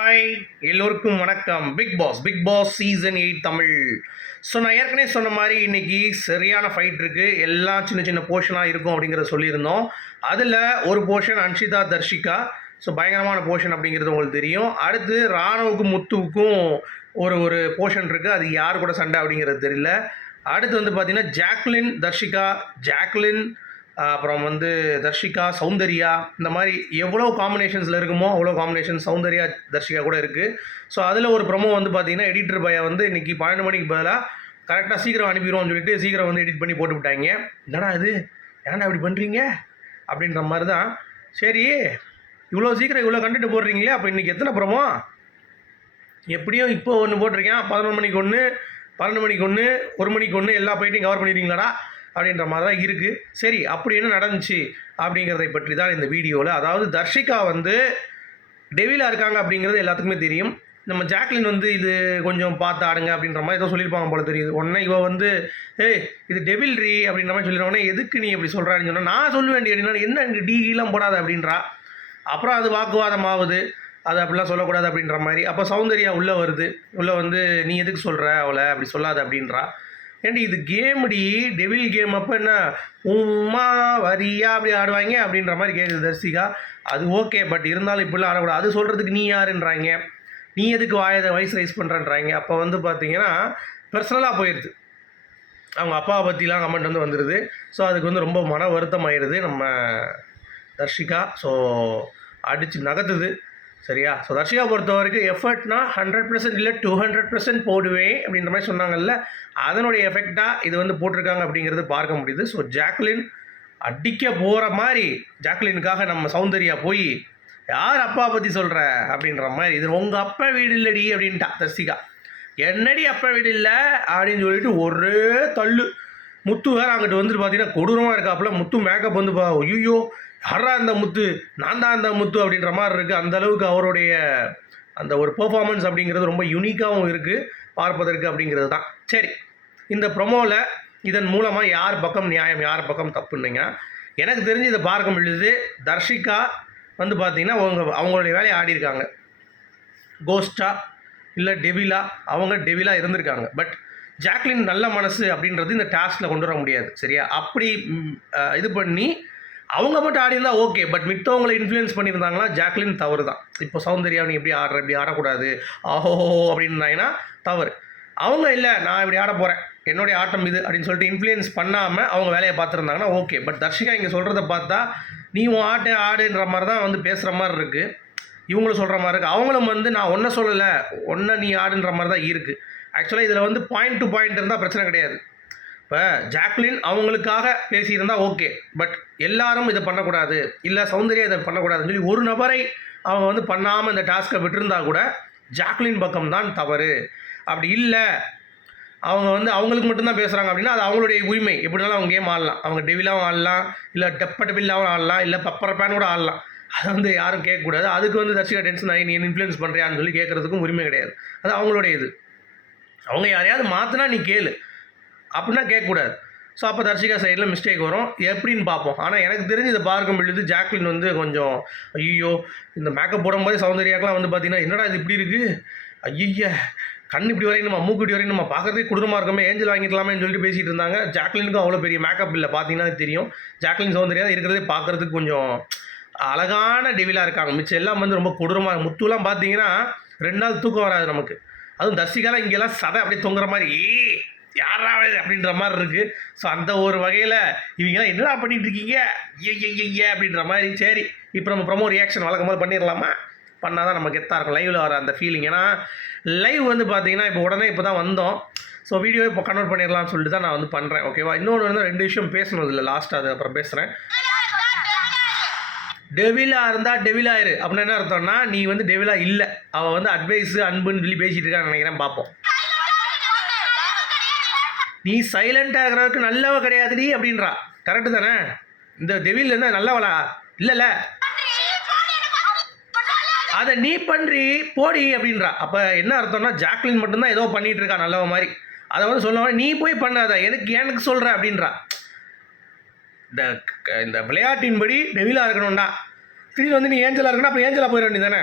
Hi, எல்லோருக்கும் வணக்கம். Bigg Boss season 8 Tamil. So நான் ஏற்கனவே சொன்ன மாதிரி இன்னைக்கு சரியான ஃபைட் இருக்குது. எல்லாம் சின்ன சின்ன போர்ஷனாக இருக்கும் அப்படிங்கிறத சொல்லியிருந்தோம். அதில் ஒரு போர்ஷன் அன்ஷிதா தர்ஷிகா. ஸோ பயங்கரமான போர்ஷன் அப்படிங்கிறது உங்களுக்கு தெரியும். அடுத்து ராணுவுக்கும் முத்துவுக்கும் ஒரு ஒரு போர்ஷன் இருக்குது. அது யார் கூட சண்டை அப்படிங்கிறது தெரியல. அடுத்து வந்து பார்த்திங்கன்னா ஜாக்லின் தர்ஷிகா, ஜாக்லின் அப்புறம் வந்து தர்ஷிகா, சௌந்தர்யா, இந்த மாதிரி எவ்வளோ காம்பினேஷன்ஸில் இருக்குமோ அவ்வளோ காம்பினேஷன் சௌந்தர்யா தர்ஷிகா கூட இருக்குது. ஸோ அதில் ஒரு ப்ரொமோ வந்து பார்த்திங்கன்னா எடிட்டர் பையா வந்து இன்றைக்கி 12 மணிக்கு பதிலாக கரெக்டாக சீக்கிரம் அனுப்பிடுவோம்னு சொல்லிட்டு சீக்கிரம் வந்து எடிட் பண்ணி போட்டு விட்டாங்க. என்னடா இது, ஏன்டா இப்படி பண்ணுறீங்க அப்படின்ற மாதிரி தான். சரி, இவ்வளோ சீக்கிரம் இவ்வளோ கண்டென்ட் போடுறீங்களே, அப்போ இன்றைக்கி எத்தனை ப்ரொமோ? எப்படியும் இப்போ ஒன்று போட்டிருக்கேன், 11 மணிக்கு ஒன்று, 12 மணிக்கு ஒன்று, 1 மணிக்கு ஒன்று, எல்லா ஃபைட்டையும் கவர் பண்ணிடுவீங்களாடா அப்படின்ற மாதிரி தான் இருக்குது. சரி, அப்படி என்ன நடந்துச்சு அப்படிங்கிறதை பற்றி தான் இந்த வீடியோவில். அதாவது தர்ஷிகா வந்து டெவிலாக இருக்காங்க அப்படிங்கிறது எல்லாத்துக்குமே தெரியும். நம்ம ஜாக்லின் வந்து இது கொஞ்சம் பார்த்து ஆடுங்க அப்படின்ற மாதிரி ஏதோ சொல்லியிருப்பாங்க போல தெரியுது. உடனே இவ வந்து ஏய் இது டெவில்ரி அப்படின்ற மாதிரி சொல்லிடுவோன்னே, எதுக்கு நீ அப்படி சொல்கிறான்னு சொன்னால் நான் சொல்ல வேண்டிய என்ன இங்கே டிகிலாம் போடாத அப்படின்றா. அப்புறம் அது வாக்குவாதம் ஆகுது, அது அப்படிலாம் சொல்லக்கூடாது அப்படின்ற மாதிரி. அப்போ சௌந்தர்யா உள்ளே வருது, உள்ளே வந்து நீ எதுக்கு சொல்கிற அவளை அப்படி சொல்லாத அப்படின்றா. ஏன்டி இது கேம்டி, டெவில் கேம், அப்போ என்ன உம்மா வரியா அப்படி ஆடுவாங்க அப்படின்ற மாதிரி கேட்குது தர்ஷிகா. அது ஓகே, பட் இருந்தாலும் இப்படிலாம் ஆடக்கூடாது. அது சொல்கிறதுக்கு நீ யாருன்றாங்க, நீ எதுக்கு வாய்ஸ் ரைஸ் பண்ணுறன்றாங்க. அப்போ வந்து பார்த்தீங்கன்னா பர்சனலாக போயிடுது, அவங்க அப்பாவை பற்றிலாம் கமெண்ட் வந்து வந்துடுது. ஸோ அதுக்கு வந்து ரொம்ப மன வருத்தம் ஆயிடுது நம்ம தர்ஷிகா. ஸோ அடித்து நகர்த்துது. சரியா? ஸோ தர்ஷிகா பொறுத்த வரைக்கும் எஃபர்ட்னா 100% இல்லை 200% போடுவேன் அப்படின்ற மாதிரி சொன்னாங்கல்ல, அதனுடைய எஃபெக்டாக இது வந்து போட்டிருக்காங்க அப்படிங்கிறது பார்க்க முடியுது. ஸோ ஜாக்லின் அடிக்க போகிற மாதிரி ஜாக்லினுக்காக நம்ம சௌந்தர்யா போய் யார் அப்பா பற்றி சொல்கிற அப்படின்ற மாதிரி, இது உங்கள் அப்பா வீடு இல்லடி அப்படின்ட்டா தர்ஷிகா. என்னடி அப்பா வீடு இல்லை அப்படின்னு சொல்லிட்டு ஒரே தள்ளு. முத்து வேறு அங்கிட்டு வந்துட்டு பார்த்தீங்கன்னா கொடூரமாக இருக்காப்புல. முத்து மேக்கப் வந்து ஐயோ யாரா அந்த முத்து, நான் தான் அந்த முத்து அப்படின்ற மாதிரி இருக்குது. அந்தளவுக்கு அவருடைய அந்த ஒரு பெர்ஃபார்மன்ஸ் அப்படிங்கிறது ரொம்ப யூனிக்காகவும் இருக்குது பார்ப்பதற்கு அப்படிங்கிறது தான். சரி, இந்த ப்ரொமோவில் இதன் மூலமாக யார் பக்கம் நியாயம் யார் பக்கம் தப்புன்னீங்கன்னா, எனக்கு தெரிஞ்சு இதை பார்க்க முடியுது. தர்ஷிகா வந்து பார்த்திங்கன்னா அவங்களுடைய வேலையை ஆடிருக்காங்க. கோஸ்டா இல்லை டெவிலா, அவங்க டெவிலாக இருந்திருக்காங்க. பட் ஜாக்லின் நல்ல மனசு அப்படின்றது இந்த டாஸ்கில் கொண்டு வர முடியாது. சரியா? அப்படி இது பண்ணி அவங்க மட்டும் ஆடிருந்தால் ஓகே, பட் மித்தவங்களை இன்ஃப்ளூயன்ஸ் பண்ணியிருந்தாங்கன்னா ஜாக்லின் தவறு தான். இப்போ சௌந்தர்யா நீ எப்படி ஆடுற, இப்படி ஆடக்கூடாது, ஆஹோ அப்படின்னாங்கன்னா தவறு. அவங்க இல்லை நான் இப்படி ஆட போகிறேன், என்னுடைய ஆட்டம் இது அப்படின்னு சொல்லிட்டு இன்ஃப்ளூயன்ஸ் பண்ணாமல் அவங்க வேலையை பார்த்துருந்தாங்கன்னா ஓகே. பட் தர்ஷிகா இங்கே சொல்கிறத பார்த்தா நீ உன் ஆட்டை ஆடுன்ற மாதிரி தான் வந்து பேசுகிற மாதிரி இருக்குது, இவங்களும் சொல்கிற மாதிரி இருக்குது. அவங்களும் வந்து நான் ஒன்றை சொல்லலை, ஒன்றை நீ ஆடுன்ற மாதிரி தான் இருக்குது. ஆக்சுவலாக இதில் வந்து பாயிண்ட் டு பாயிண்ட் இருந்தால் பிரச்சனை கிடையாது. இப்போ ஜாக்லின் அவங்களுக்காக பேசியிருந்தால் ஓகே, பட் எல்லாரும் இதை பண்ணக்கூடாது, இல்லை சௌந்தர்யா இதை பண்ணக்கூடாதுன்னு சொல்லி ஒரு நபரை அவங்க வந்து பண்ணாமல் இந்த டாஸ்க்கை விட்டுருந்தா கூட ஜாக்லின் பக்கம் தான் தவறு. அப்படி இல்லை, அவங்க வந்து அவங்களுக்கு மட்டும்தான் பேசுகிறாங்க அப்படின்னா அது அவங்களுடைய உரிமை. எப்படினாலும் அவங்க கேம் ஆடலாம், அவங்க டெவிலாகவும் ஆடலாம், இல்லை டெப்படபில்லாகவும் ஆடலாம், இல்லை பெப்பர் பேன் கூட ஆடலாம். அதை வந்து யாரும் கேட்கக்கூடாது. அதுக்கு வந்து தர்ஷிகா டென்ஷன் ஆகி நீ இன்ஃப்ளூயன்ஸ் பண்ணுறியான்னு சொல்லி கேட்குறதுக்கும் உரிமை கிடையாது. அது அவங்களுடைய இது. அவங்க யாரையாவது மாற்றினா நீ கேளு, அப்படின்னா கேட்கக்கூடாது. ஸோ அப்போ தர்ஷிகா சைடில் மிஸ்டேக் வரும், எப்படின்னு பார்ப்போம். ஆனால் எனக்கு தெரிஞ்சு இதை பார்க்க முடியுது ஜாக்லின் வந்து கொஞ்சம் ஐயோ இந்த மேக்கப் போடும்போது சௌந்தர்யாக்கெலாம் வந்து பார்த்தீங்கன்னா என்னடா இது இப்படி இருக்குது, ஐய கண் இப்படி வரையணுமா, மூக்கு இப்படி வரையணுமா, பார்க்கறதே கொடூரமாக இருக்குமே, ஏஞ்சல் வாங்கிக்கலாமேன்னு சொல்லிட்டு பேசிகிட்டு இருந்தாங்க. ஜாக்லினுக்கும் அவ்வளோ பெரிய மேக்கப் இல்லை, பார்த்தீங்கன்னா தெரியும். ஜாக்லின் சௌந்தர்யா இருக்கிறதே பார்க்குறதுக்கு கொஞ்சம் அழகான டெவிலாக இருக்காங்க. மிச்சம் எல்லாம் வந்து ரொம்ப கொடூரமாக. முத்துலாம் பார்த்தீங்கன்னா 2 நாள் தூக்கம் வராது நமக்கு. அதுவும் தர்ஷிகாலாம் இங்கெல்லாம் சதை அப்படியே தொங்குற மாதிரி யாராவது அப்படின்ற மாதிரி இருக்குது. ஸோ அந்த ஒரு வகையில் இவங்கெல்லாம் என்னடா பண்ணிகிட்டு இருக்கீங்க ஏ அப்படின்ற மாதிரி. சரி, இப்போ நம்ம ப்ரொமோ ரியாக்ஷன் வழக்கம் போது பண்ணிடலாமா? பண்ணால் தான் நமக்கு கெத்தாக இருக்கும், லைவில் வர அந்த ஃபீலிங். ஏன்னா லைவ் வந்து பார்த்தீங்கன்னா இப்போ உடனே இப்போ தான் வந்தோம். ஸோ வீடியோவை இப்போ கன்வெர்ட் பண்ணிடலாம்னு சொல்லிட்டு தான் நான் வந்து பண்ணுறேன். ஓகேவா? இன்னொன்று வந்து 2 விஷயம் பேசணும் இதில் லாஸ்ட்டாக, அது அப்புறம் பேசுகிறேன். டெவிலாக இருந்தால் டெவிலாயிரு அப்படின்னு என்ன அர்த்தம்னா, நீ வந்து டெவிலாக இல்லை, அவள் வந்து அட்வைஸு அன்புன்னு சொல்லி பேசிகிட்டு இருக்கான்னு நினைக்கிறேன். பார்ப்போம். நீ சைலண்ட்டாக இருக்கிறவருக்கு நல்லவ கிடையாதுடி அப்படின்றா. கரெக்டு தானே? இந்த டெவில் இருந்தால் நல்லவளா இல்லைல்ல, அதை நீ பண்ணுறி போடி அப்படின்றா. அப்போ என்ன அர்த்தம்னா ஜாக்லின் மட்டும்தான் ஏதோ பண்ணிகிட்டு இருக்கா நல்லவ மாதிரி. அதை வந்து சொல்லுவாங்க நீ போய் பண்ணாத, எனக்கு சொல்கிற அப்படின்றா. இந்த விளையாட்டின்படி டெவிலாக இருக்கணும்டா, திடீர்னு வந்து நீ ஏஞ்சலாக இருக்கணும், அப்போ ஏஞ்சலாக போயிட வேண்டியது தானே?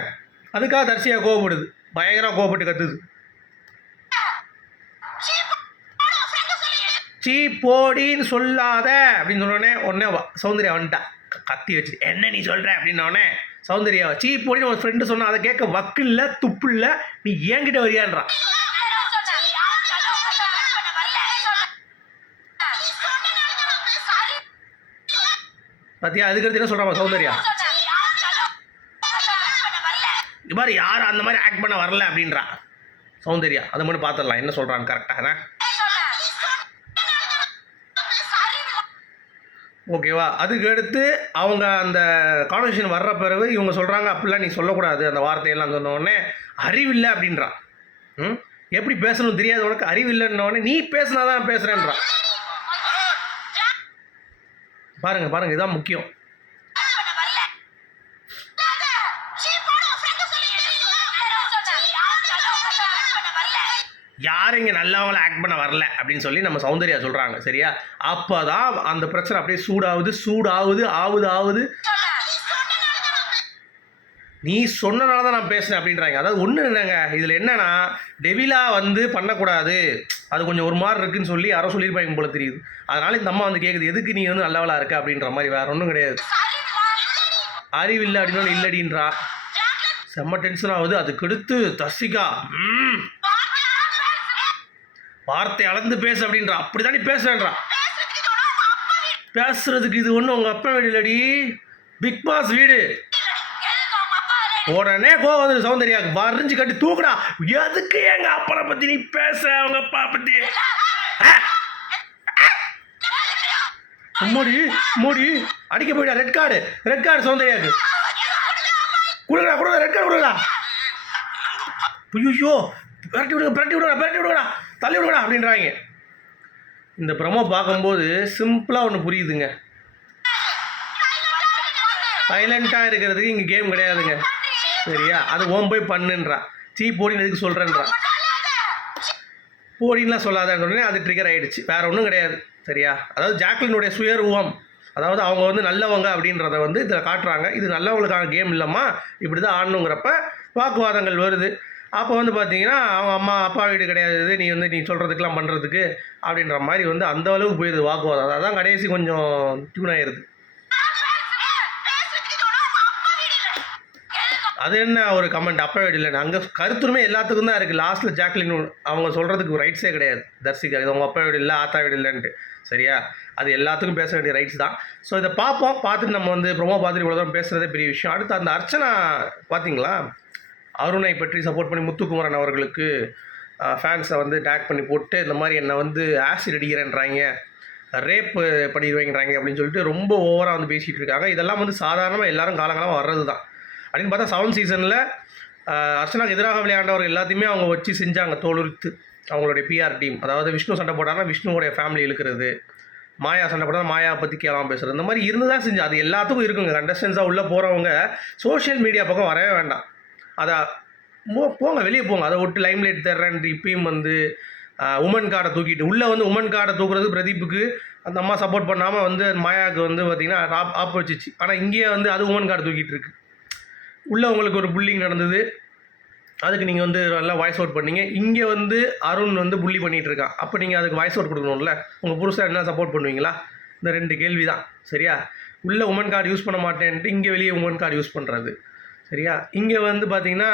அதுக்காக தர்சியா கோவப்படுது, பயங்கரமாக கோவப்பட்டு கத்துது. சீ போடின்னு சொல்லாத அப்படின்னு சொன்னோடனே உடனே சௌந்தர்யா வந்துட்டா கத்தி வச்சு. என்ன நீ சொல்கிற அப்படின்னோடனே சௌந்தர்யா சீ போடின்னு ஒரு ஃப்ரெண்டு சொன்னால் அதை கேட்க வக்கு இல்லை துப்பு இல்லை, நீ ஏங்கிட்ட வரியான்றான். பார்த்தியா அதுக்கடுத்து என்ன சொல்கிறான் சௌந்தர்யா, இது மாதிரி யாரும் அந்த மாதிரி ஆக்ட் பண்ண வரல அப்படின்றா சௌந்தர்யா. அதை மட்டும் பார்த்துடலாம் என்ன சொல்கிறான்னு கரெக்டாக. ஓகேவா? அதுக்கு அடுத்து அவங்க அந்த கான்வர்சேஷன் வர்ற பிறகு இவங்க சொல்கிறாங்க அப்படிலாம் நீ சொல்லக்கூடாது அந்த வார்த்தையெல்லாம் சொன்னோடனே அறிவில்லை அப்படின்றான். எப்படி பேசணும் தெரியாது உனக்கு, அறிவில்லைன்னொடனே நீ பேசினா தான் பேசுகிறேன்றான். பாருங்கள் பாருங்கள், இதுதான் முக்கியம். யாரும் இங்கே நல்லவங்களை ஆக்ட் பண்ண வரல அப்படின்னு சொல்லி நம்ம சௌந்தர்யா சொல்கிறாங்க. சரியா? அப்போ தான் அந்த பிரச்சனை அப்படியே சூடாகுது. நீ சொன்னனால தான் நான் பேசுகிறேன் அப்படின்றாங்க. அதாவது ஒன்று என்னங்க இதில் என்னன்னா, டெவிலா வந்து பண்ணக்கூடாது, அது கொஞ்சம் ஒரு மாதிரி இருக்குன்னு சொல்லி யாரோ சொல்லியிருப்பாங்க போல தெரியுது. அதனால் இந்த அம்மா வந்து கேட்குது எதுக்கு நீ வந்து நல்லவளாக இருக்க அப்படின்ற மாதிரி. வேறு ஒன்றும் கிடையாது. அறிவில்லை அப்படின்னு இல்லடின்றா. செம்ம டென்ஷன் ஆகுது. அதுக்கு அடுத்து தர்சிகா வார்த்தை அளந்து பேசு அப்படின்றா. அப்படி தானே பேசுறேன்றா. பேசுறதுக்கு இது ஒன்றும் உங்கள் அப்பா வீடு இல்லடி, பிக் பாஸ் வீடு. உடனே கோவம் வந்து சௌந்தர்யாவுக்கு வரைஞ்சு கட்டி தூக்குடா. எதுக்கு எங்கள் அப்பனை பற்றி நீ பேசுற, அவங்க அப்பா பற்றி? மோடி அடிக்க போயிடா. ரெட் கார்டு சௌந்தர்யாவுக்கு கொடுக்குறா. ரெட் கார்டு கொடுக்குறா. ஐயோ பிரட்டி விடுங்கடா தள்ளி விடுங்கடா அப்படின்றாங்க. இந்த ப்ரமோ பார்க்கும்போது சிம்பிளாக ஒன்று புரியுதுங்க. சைலண்ட்டாக இருக்கிறதுக்கு இங்கே கேம் கிடையாதுங்க. சரியா? அது போய் பண்ணுன்றா. சீ போடின்னு எதுக்கு சொல்கிறேன்றா. போடின்லாம் சொல்லாதன்னு உடனே அது ட்ரிகர் ஆகிடுச்சு. வேறு ஒன்றும் கிடையாது. சரியா? அதாவது ஜாக்லினுடைய சுயரூபம், அதாவது அவங்க வந்து நல்லவங்க அப்படின்றத வந்து இதில் காட்டுறாங்க. இது நல்லவங்களுக்கான கேம் இல்லைம்மா, இப்படி தான் ஆடணுங்கிறப்ப வாக்குவாதங்கள் வருது. அப்போ வந்து பார்த்தீங்கன்னா அவங்க அம்மா அப்பா வீடு கிடையாது, நீ சொல்கிறதுக்கெலாம் பண்ணுறதுக்கு அப்படின்ற மாதிரி வந்து அந்த அளவுக்கு போயிடுது வாக்குவாதம். அதான் கடைசி கொஞ்சம் டியூன் ஆகிடுது. அது என்ன ஒரு கமெண்ட் அப்பா வீடு இல்லைன்னு, அங்கே கருத்துரிமை எல்லாத்துக்கும் தான் இருக்குது. லாஸ்ட்டில் ஜாக்லின் அவங்க சொல்கிறதுக்கு ரைட்ஸே கிடையாது தர்சிகா, இது அவங்க அப்பா வீடு இல்லை ஆத்தா வீடு இல்லைன்ட்டு. சரியா? அது எல்லாத்துக்கும் பேச வேண்டிய ரைட்ஸ் தான். ஸோ இதை பார்த்துட்டு நம்ம வந்து ப்ரொமோ பார்த்துட்டு இவ்வளோ தான் பேசுகிறதே பெரிய விஷயம். அடுத்து அந்த அர்ச்சனா பார்த்தீங்களா, அருணை பற்றி சப்போர்ட் பண்ணி முத்துக்குமரன் அவர்களுக்கு ஃபேன்ஸை வந்து டேக் பண்ணி போட்டு இந்த மாதிரி என்னை வந்து ஆசிட் அடிக்கிறேன்றாங்க, ரேப் பண்ணிடுவாங்கன்றாங்க அப்படின்னு சொல்லிட்டு ரொம்ப ஓவராக வந்து பேசிகிட்டு இருக்காங்க. இதெல்லாம் வந்து சாதாரணமாக எல்லோரும் காலங்காலமாக வர்றது தான். அப்படின்னு பார்த்தா 7 சீசனில் அர்ச்சனாக்கு எதிராக விளையாண்டவர்கள் எல்லாத்தையுமே அவங்க வச்சு செஞ்சாங்க தோலுரித்து. அவங்களுடைய பிஆர் டீம், அதாவது விஷ்ணு சண்டை போட்டாங்கன்னா விஷ்ணுவோடைய ஃபேமிலி இழுக்கிறது, மாயா சண்டை போட்டால் மாயா பற்றி கேளாமல் பேசுகிறது, இந்த மாதிரி இருந்து தான் செஞ்சு. அது எல்லாத்துக்கும் இருக்குங்க. கண்டஸ்டன்ஸாக உள்ளே போகிறவங்க சோஷியல் மீடியா பக்கம் வரவே வேண்டாம். அதை போங்க, வெளியே போங்க. அதை விட்டு லைம் லைட் தர்றேன்ட்டு இப்பயும் வந்து உமன் கார்டை தூக்கிட்டு உள்ளே வந்து உமன் கார்டை தூக்குறது பிரதீப்புக்கு அந்த அம்மா சப்போர்ட் பண்ணாமல் வந்து மாயாவுக்கு வந்து பார்த்திங்கன்னா ஆப் வச்சிச்சு. ஆனால் இங்கேயே வந்து அது உமன் கார்டு தூக்கிட்டு இருக்கு. உள்ளே உங்களுக்கு ஒரு புல்லிங் நடந்தது, அதுக்கு நீங்கள் வந்து நல்லா வாய்ஸ் அவுட் பண்ணீங்க. இங்கே வந்து அருண் வந்து புள்ளி பண்ணிகிட்டு இருக்கான். அப்போ நீங்கள் அதுக்கு வாய்ஸ் அவுட் கொடுக்கணும்ல. உங்கள் புருஷன் என்ன சப்போர்ட் பண்ணுவீங்களா? இந்த 2 கேள்வி தான். சரியா? உள்ளே உமன் கார்டு யூஸ் பண்ண மாட்டேன்ட்டு இங்கே வெளியே உமன் கார்டு யூஸ் பண்ணுறது. சரியா? இங்கே வந்து பார்த்தீங்கன்னா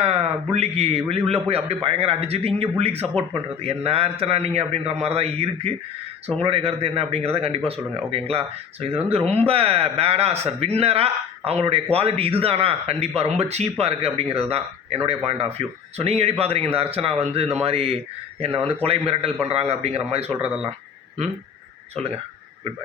புள்ளிக்கு உள்ளே போய் அப்படியே பயங்கர அடிச்சுட்டு இங்கே புள்ளிக்கு சப்போர்ட் பண்ணுறது. என்ன அர்ச்சனா நீங்கள் அப்படின்ற மாதிரி தான் இருக்குது. ஸோ உங்களுடைய கருத்து என்ன அப்படிங்கிறத கண்டிப்பாக சொல்லுங்கள். ஓகேங்களா? ஸோ இது வந்து ரொம்ப பேடாக சார் வின்னராக அவங்களுடைய குவாலிட்டி இதுதானா? கண்டிப்பாக ரொம்ப சீப்பாக இருக்குது அப்படிங்கிறது தான் என்னுடைய பாயிண்ட் ஆஃப் வியூ. ஸோ நீங்கள் எப்படி பார்க்குறீங்க இந்த அர்ச்சனா வந்து இந்த மாதிரி என்னை வந்து கொலை மிரட்டல் பண்ணுறாங்க அப்படிங்கிற மாதிரி சொல்கிறதெல்லாம்? சொல்லுங்கள். Good bye.